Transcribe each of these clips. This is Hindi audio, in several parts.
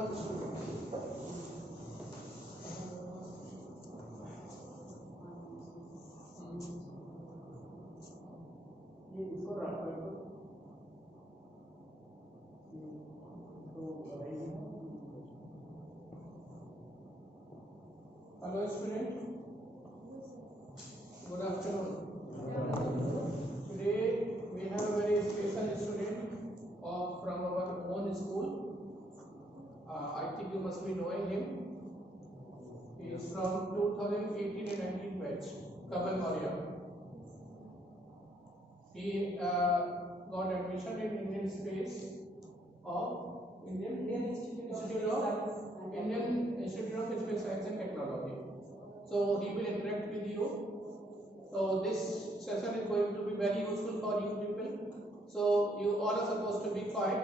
Hello student, good afternoon. Today we have a very special student from our own school. I think you must be knowing him. He is from 2018 and 19 batch, Kamal Maurya. He got admission in Indian Institute of Space Science and Technology. So he will interact with you. So this session is going to be very useful for you people. So you all are supposed to be quiet,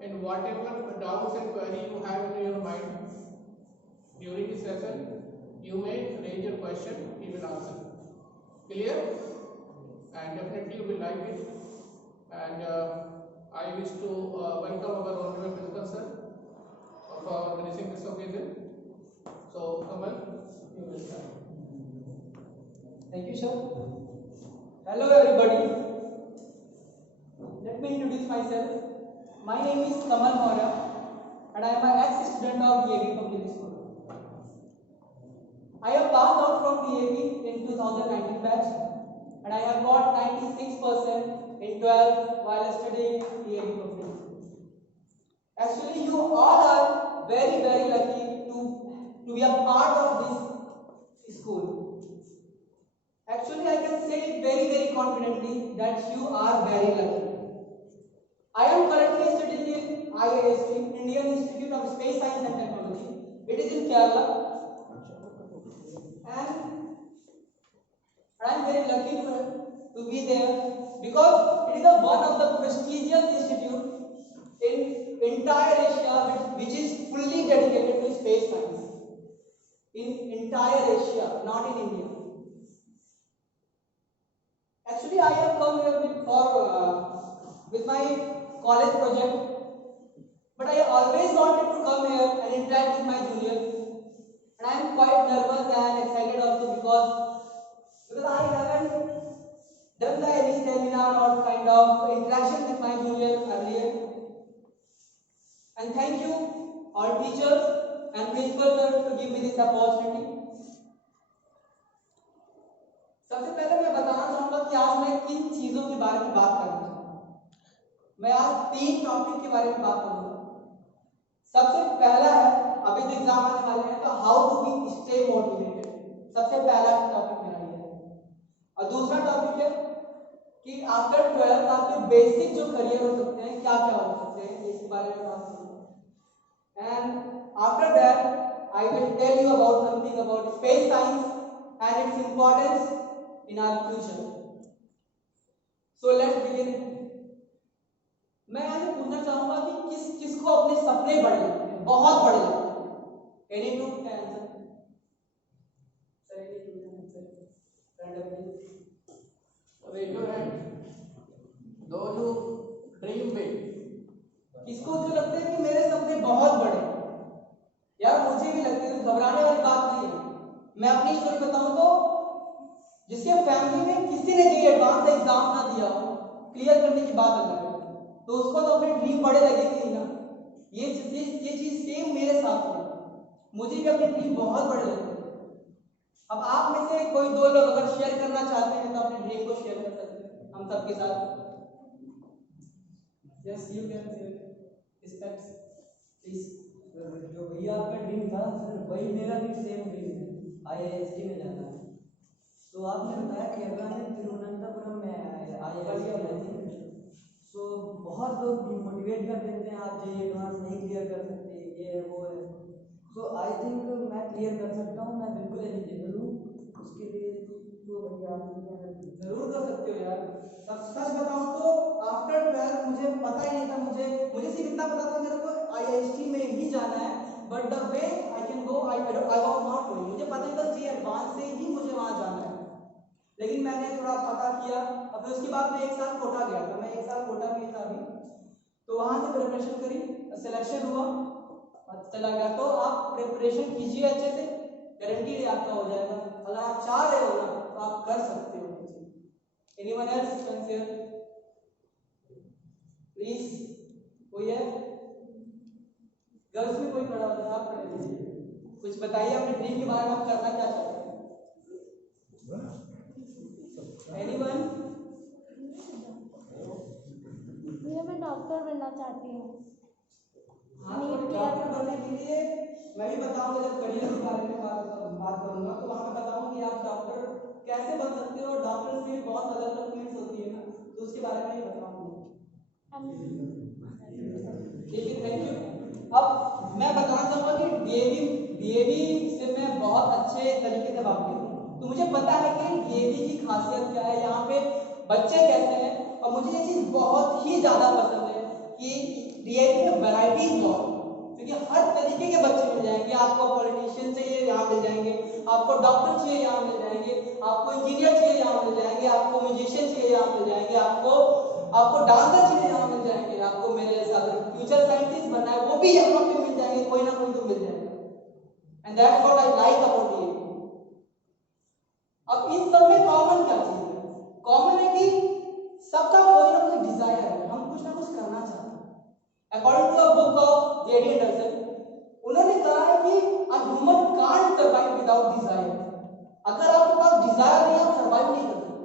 and whatever doubts and query you have in your mind during this session, you may raise your question, he will answer. Clear? And definitely you will like it. And I wish to welcome our honorable principal sir for organizing this occasion. So Kamal, you will start. Thank you, sir. Hello, everybody. Let me introduce myself. My name is Kamal Maurya, and I am an ex-student of DAV Public School. I have passed out from DAV in 2019 batch, and I have got 96% in 12th while studying DAV Public School. Actually, you all are very, very lucky to be a part of this school. Actually, I can say it very, very confidently that you are very lucky. I am currently studying in IIST, Indian Institute of Space Science and Technology. It is in Kerala. And I am very lucky to be there because it is one of the prestigious institute in entire Asia which is fully dedicated to space science. In entire Asia, not in India. Actually, I have come here with my college project, but I always wanted to come here and interact with my juniors, and I am quite nervous and excited also because I haven't done any seminar or kind of interaction with my juniors earlier. And thank you all teachers and principal to give me this opportunity. सबसे पहले मैं बताना चाहूंगा कि आज मैं किन चीजों के बारे में बात करना चाहूंगा। मैं आज 3 टॉपिक के बारे में बात करूंगा। सबसे पहला है, अभी तो एग्जाम आने वाले हैं, तो how to be stay motivated. सबसे पहला टॉपिक मेरा ये है। और दूसरा टॉपिक है कि आफ्टर 12 आपके बेसिक जो करियर हो सकते हैं, क्या क्या हो सकते हैं, इसके बारे में बात करूंगा। And after that I will tell you about something about space science and its importance in our future. So let's begin. मैं आपसे पूछना चाहूंगा कि किसको अपने सपने बड़े लगते हैं, बहुत बड़े लगते हैं? Any two can answer. Sir, any two can answer. Randomly. Raise your hand. Those who dream big. किसको जो लगता है कि मेरे सपने बहुत बड़े हैं? यार मुझे भी लगता है, घबराने वाली बात नहीं है। मैं अपनी स्टोरी बताऊं तो जिसके फैमिली में किसी ने कोई एडवांस एग्जाम ना दिया हो, क्लियर करने की बात अलग है, तो उसको तो अपने ड्रीम बड़े लगेंगे ही ना। ये चीज सेम मेरे साथ हुआ। मुझे भी अपने ड्रीम बहुत बड़े लगते हैं। अब आप में से कोई 2 लोग अगर शेयर करना चाहते हैं तो अपने ड्रीम को शेयर कर सकते हैं हम सबके साथ। Yes, you can share steps please. जो भैया आपका ड्रीम था सर, वही मेरा भी सेम ड्रीम है, IIST में जाना है। तो आपने बताया केरला में तिरुवनंतपुरम में IIST। तो बहुत लोग डिमोटिवेट कर देते हैं, आप जो एडवांस नहीं क्लियर कर सकते, ये वो है। तो आई थिंक मैं क्लियर कर सकता हूँ, मैं बिल्कुल एलिजिबल हूँ उसके लिए। तो भैया आप जरूर कर सकते हो यार। सच बताऊं तो आफ्टर 12 मुझे पता ही नहीं था, मुझे सिर्फ इतना पता था मेरे को IIST में ही जाना है, but the way I can go I was not knowing. मुझे पता नहीं था जी एडवांस से ही मुझे वहां जाना है, लेकिन मैंने थोड़ा पता किया। अब फिर उसके बाद मैं 1 साल कोटा गया था, मैं 1 साल कोटा में था अभी। तो वहां से प्रिपरेशन करी, सिलेक्शन हुआ, चला गया, तो आप प्रिपरेशन कीजिए अच्छे से, गारंटी आपका हो जाएगा। अगर आप चाह रहे हो ना तो आप कर सकते हो। Anyone else consider please? कोई है? गर्ल्स में कोई खड़ा होता है? आप खड़े रहिए, कुछ बताइए अपने ड्रीम के बारे में, आप करना क्या चाहते हैं? एनीवन? मैं डॉक्टर बनना चाहती हूँ। हाँ, तो डॉक्टर बनने के लिए मैं भी बताऊंगा, जब करियर के बारे में बात करूंगा तो वहां पे बताऊंगा कि आप डॉक्टर कैसे बन सकते हो। डॉक्टर में भी बहुत अलग अलग फील्ड्स होती है ना, तो उसके बारे में ही बताऊंगा। ठीक है, थैंक यू। अब मैं बताना चाहूंगा कि डीएवी से मैं बहुत अच्छे तरीके से वाकिफ हूँ, तो मुझे पता है कि डीएवी की खासियत क्या है, यहाँ पे बच्चे कैसे हैं, और मुझे ये चीज बहुत ही ज्यादा पसंद है कि डीएवी में वैरायटीज बहुत, क्योंकि हर तरीके के बच्चे मिल जाएंगे। आपको पॉलिटिशियन चाहिए, यहाँ मिल जाएंगे। आपको डॉक्टर चाहिए, यहाँ मिल जाएंगे। आपको इंजीनियर चाहिए, यहाँ मिल जाएंगे। आपको म्यूजिशियन चाहिए, यहाँ मिल जाएंगे। आपको डांसर चाहिए, यहाँ मिल जाएंगे। आपको मेरे अगर फ्यूचर साइंटिस्ट बनना है वो भी यहाँ पे मिल जाएंगे, कोई ना कोई तो मिल जाएगा। And that's what I like about DAV. अब इन सब में कॉमन क्या चीज है? कॉमन है कि सबका कोई ना कोई डिजायर है, हम कुछ ना कुछ करना चाहते हैं। According to a book of J D Anderson, उन्होंने कहा है कि a human can't survive without desire. अगर आपके पास डिजायर नहीं, आप सर्वाइव नहीं कर सकते।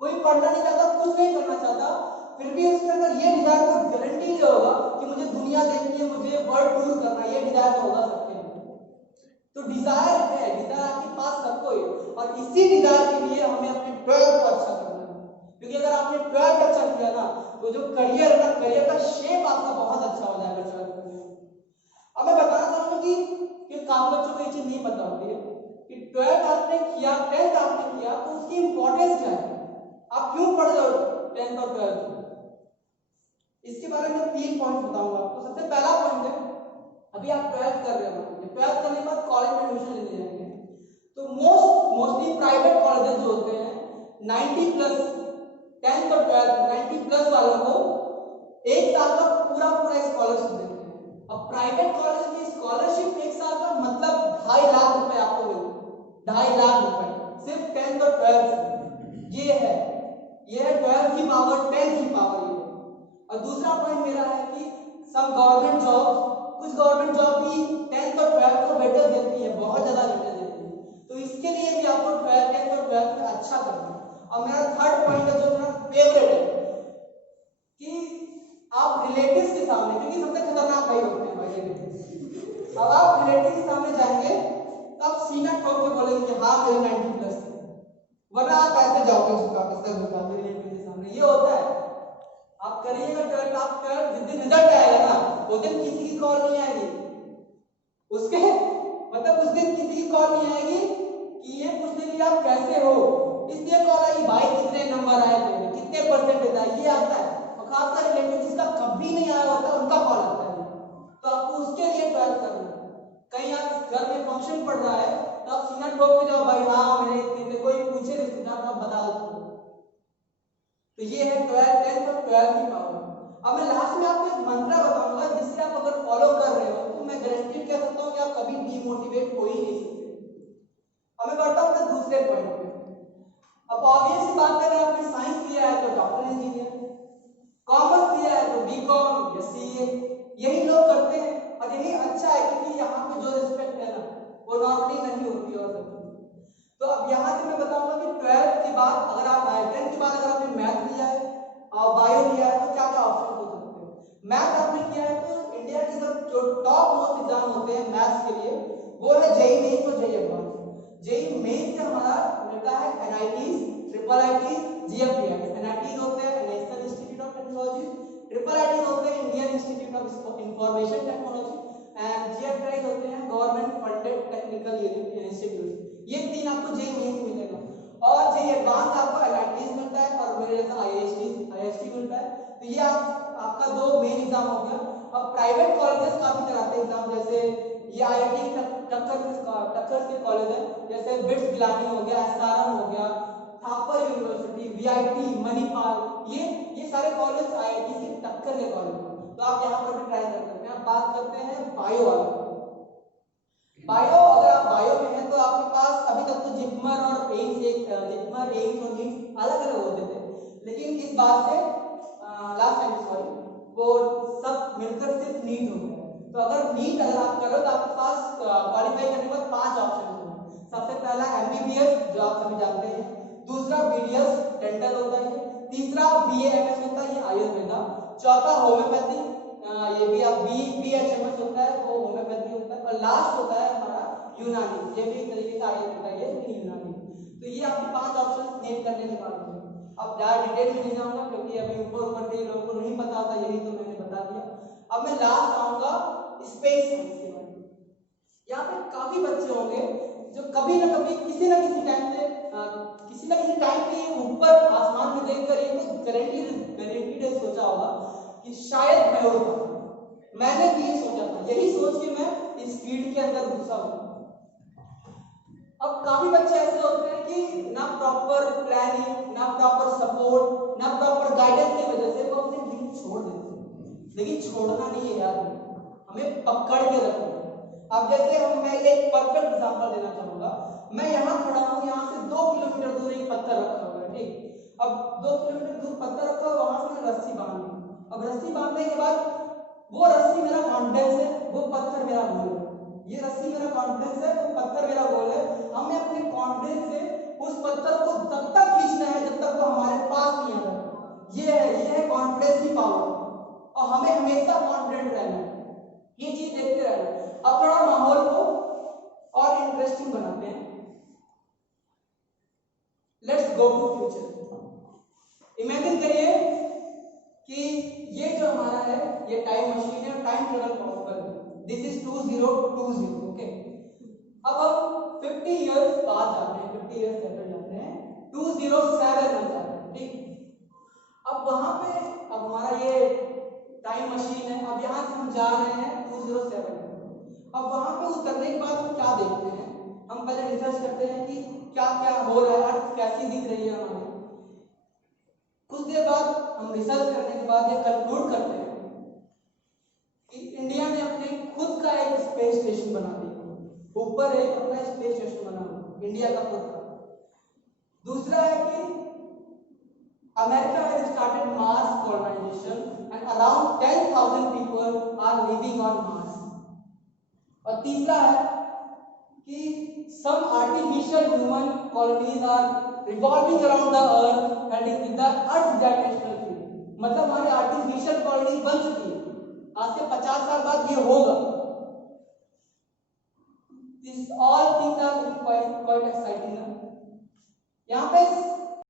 कोई पढ़ना नहीं चाहता, कुछ नहीं करना चाहता, फिर भी उसके अंदर ये डिजायर को गारंटी नहीं होगा कि मुझे दुनिया देखनी है, मुझे वर्ल्ड टूर करना है, ये डिजायर तो होगा सबके अंदर। तो डिजायर है, डिजायर आपके पास सबको है, और इसी डिजायर के लिए हमें अपने 12th को अच्छा करना है। क्योंकि अगर आपने 12th अच्छा किया ना, तो जो करियर है ना, करियर का शेप आपका बहुत अच्छा हो जाएगा 12th में। अब मैं बताना चाहूंगा कि काफी बच्चों को ये चीज नहीं पता होती है कि 12th आपने किया, 10th आपने किया, तो उसकी इंपॉर्टेंस क्या है, आप क्यों पढ़ रहे हो 10th और 12th। इसके बारे में 3 पॉइंट बताऊंगा आपको। सबसे पहला पॉइंट है, अभी आप 12th कर रहे हो, 12th करने के बाद कॉलेज में एडमिशन लेने जाएंगे, तो मोस्टली प्राइवेट कॉलेजेस जो होते हैं 90 प्लस 10th और 12th 90 प्लस वालों को 1 साल का पूरा स्कॉलरशिप देते हैं। अब प्राइवेट कॉलेज की स्कॉलरशिप 1 साल का मतलब 2.5 लाख रुपए आपको मिलते हैं। 2.5 लाख रुपए सिर्फ 10th और 12th। ये है 12th की पावर, 10th की पावर ये। और दूसरा पॉइंट मेरा है कि सब गवर्नमेंट जॉब, कुछ गवर्नमेंट जॉब भी 10th और 12th को वेटेज देती है, बहुत ज्यादा वेटेज देती है, तो इसके लिए भी आपको 10th और 12th में अच्छा करना है। और मेरा थर्ड पॉइंट है जो मेरा फेवरेट है कि आप रिलेटिव्स के सामने, क्योंकि सबसे खतरनाक भाई होते हैं भाई रिलेटिव्स, अब आप रिलेटिव के सामने जाएंगे तो आप सीना ठोक के बोलेंगे कि हाँ मेरे 90 प्लस है, वरना आप ऐसे जाओगे सर झुका के रिलेटिव के सामने। ये होता है, आप करिएगा 12th, आप 12th जिस दिन रिजल्ट आएगा ना, उस दिन किसी की कॉल नहीं आएगी, उसके मतलब उस दिन किसी की कॉल नहीं आएगी कि ये पूछने के लिए आप कैसे हो, इसलिए कॉल आएगी भाई कितने नंबर आए थे, कितने परसेंटेज आए, ये आता है। और खासकर रिलेटिव जिसका कभी नहीं आया होता उनका कॉल आता है, तो आपको उसके लिए 12th करना है। कहीं आप घर में फंक्शन पड़ रहा है तो आप सीना ठोक के जाओ भाई हाँ मेरे इतने, कोई पूछे रिश्तेदार आप बता दो। तो ये है 12th 10th और 12th की पावर। अब मैं लास्ट में आपको एक मंत्र बताऊंगा जिससे आप अगर फॉलो कर रहे हो तो मैं गारंटी कह सकता हूँ कि आप कभी डीमोटिवेट हो ही नहीं सकते। अब मैं बढ़ता हूँ अपने दूसरे पॉइंट पे। अब ऑब्वियस सी बात है, आपने साइंस लिया है तो डॉक्टर इंजीनियर, कॉमर्स लिया है तो बीकॉम या सीए, यही लोग करते हैं और यही अच्छा है, क्योंकि यहाँ पे जो रिस्पेक्ट है ना वो नॉर्मली नहीं होती और सब। तो अब यहाँ से मैं बताऊंगा कि 12th के बाद अगर आप 10th के बाद अगर आपने मैथ लिया है और बायो लिया है तो क्या क्या ऑप्शन हो सकते हैं। मैथ आपने किया है तो इंडिया के जो टॉप मोस्ट एग्जाम होते हैं मैथ्स के लिए वो है जेईई मेंस और जेईई एडवांस। जेईई मेंस से हमारा मिलता है NITs, triple ITs, GFTI. NITs होते हैं national institute of technology, triple ITs होते हैं Indian institute of information technology, and GFTI होते हैं गवर्नमेंट फंडेड टेक्निकल इंस्टीट्यूट। ये 3 आपको जेईई मेंस मिलेगा, और जेईई एडवांस आपको एनआईटीज मिलता है और मेरे जैसा आईएसटी मिलता है। तो ये आपका 2 मेन एग्जाम हो गया। अब प्राइवेट कॉलेजेस काफी कराते हैं एग्जाम, जैसे ये आईआईटी टक्कर के कॉलेज है, जैसे बिट्स गिलानी हो गया, एसआरएम हो गया, थापर यूनिवर्सिटी, वीआईटी, मणिपाल, ये सारे कॉलेज आईआईटी के टक्कर के कॉलेज हैं। तो आप यहाँ पर भी ट्राई कर सकते हैं। आप बात करते हैं बायो वाले। बायो, अगर आप बायो में हैं तो आपके पास अभी तक तो जिप्मर और एम्स और नीड्स अलग अलग होते थे, लेकिन इस बार से लास्ट टाइम सॉरी वो सब मिलकर सिर्फ नीट हो गया। तो अगर नीट अगर आप करो तो आपके पास क्वालिफाई करने के बाद 5 ऑप्शन होंगे। सबसे पहला एमबीबीएस जो आप सभी जानते हैं, दूसरा बीडीएस डेंटल होता है, तीसरा बीएएमएस होता है ये आयुर्वेदा, चौथा होम्योपैथी, ये भी आप बीएचएमएस होता है वो होम्योपैथी होता है, और लास्ट होता है हमारा यूनानी, ये भी एक तरीके का आयुर्वेदा है लेकिन यूनानी। तो ये आपके 5 ऑप्शन नेम करने के बाद होंगे। अब ज्यादा डिटेल में नहीं जाऊंगा क्योंकि अभी ऊपर के लोगों को नहीं पता होता, यही तो मैंने बता दिया। अब मैं लास्ट आऊंगा स्पेस साइंस के बारे में। यहाँ पे काफी बच्चे होंगे जो कभी ना कभी किसी ना किसी टाइम पे ऊपर आसमान में देखकर ये तो गारंटीड सोचा होगा कि शायद मैं उड़ पाऊंगा। मैंने भी ये सोचा था, यही सोच के मैं इस फील्ड के अंदर घुसा हूं। अब काफी बच्चे ऐसे होते हैं कि ना प्रॉपर प्लानिंग, ना प्रॉपर सपोर्ट, ना प्रॉपर गाइडेंस की वजह से वो अपने ड्रीम छोड़ देते हैं। लेकिन छोड़ना नहीं है यार, हमें पकड़ के रखना है। अब जैसे मैं एक परफेक्ट एग्जांपल देना चाहूंगा। मैं यहाँ खड़ा हूँ, यहाँ से 2 किलोमीटर दूर एक पत्थर रखा हुआ है, ठीक। अब 2 किलोमीटर दूर पत्थर रखा हुआ, वहां से मैं रस्सी बांधी। अब रस्सी बांधने के बाद वो रस्सी मेरा कॉन्फिडेंस है, वो पत्थर मेरा गोल है। ये रस्सी मेरा कॉन्फिडेंस है, वो पत्थर मेरा गोल है। हमें अपने कॉन्फिडेंस से उस पत्थर को तब तक खींचना है जब तक वो हमारे पास नहीं आता। ये है कॉन्फिडेंस की पावर, और हमें हमेशा कॉन्फिडेंट रहना है, ये चीज देखते रहना है। अब थोड़ा माहौल को और इंटरेस्टिंग बनाते हैं। Let's go to future. Imagine करिए कि ये जो हमारा है ये टाइम मशीन है, टाइम ट्रेवल पॉसिबल है। This is 2020, okay. अब हम 50 इयर्स बाद जाते हैं, 50 इयर्स पहले जाते हैं, 207 में जाते हैं, ठीक। अब वहां पे अब हमारा ये टाइम मशीन है, अब यहाँ से हम जा रहे हैं 207 में। अब वहां पे उतरने के बाद हम क्या देखते हैं, हम पहले रिसर्च करते हैं कि क्या क्या हो रहा है, अर्थ कैसी दिख रही है हमारी। कुछ देर बाद हम रिसर्च करने के बाद ये कंक्लूड करते हैं कि इंडिया ने अपने खुद का एक स्पेस स्टेशन बना दिया, ऊपर एक अपना स्पेस स्टेशन बना इंडिया का खुद का। दूसरा है कि America has started Mars colonization and around 10,000 people are living on Mars। और तीसरा है कि some artificial human colonies are revolving around the earth and with the earth's gravitational field। मतलब हमारी आर्टिफिशियल कॉलोनी बन चुकी है, आज से 50 साल बाद ये होगा। This all things are quite exciting ना। यहाँ पे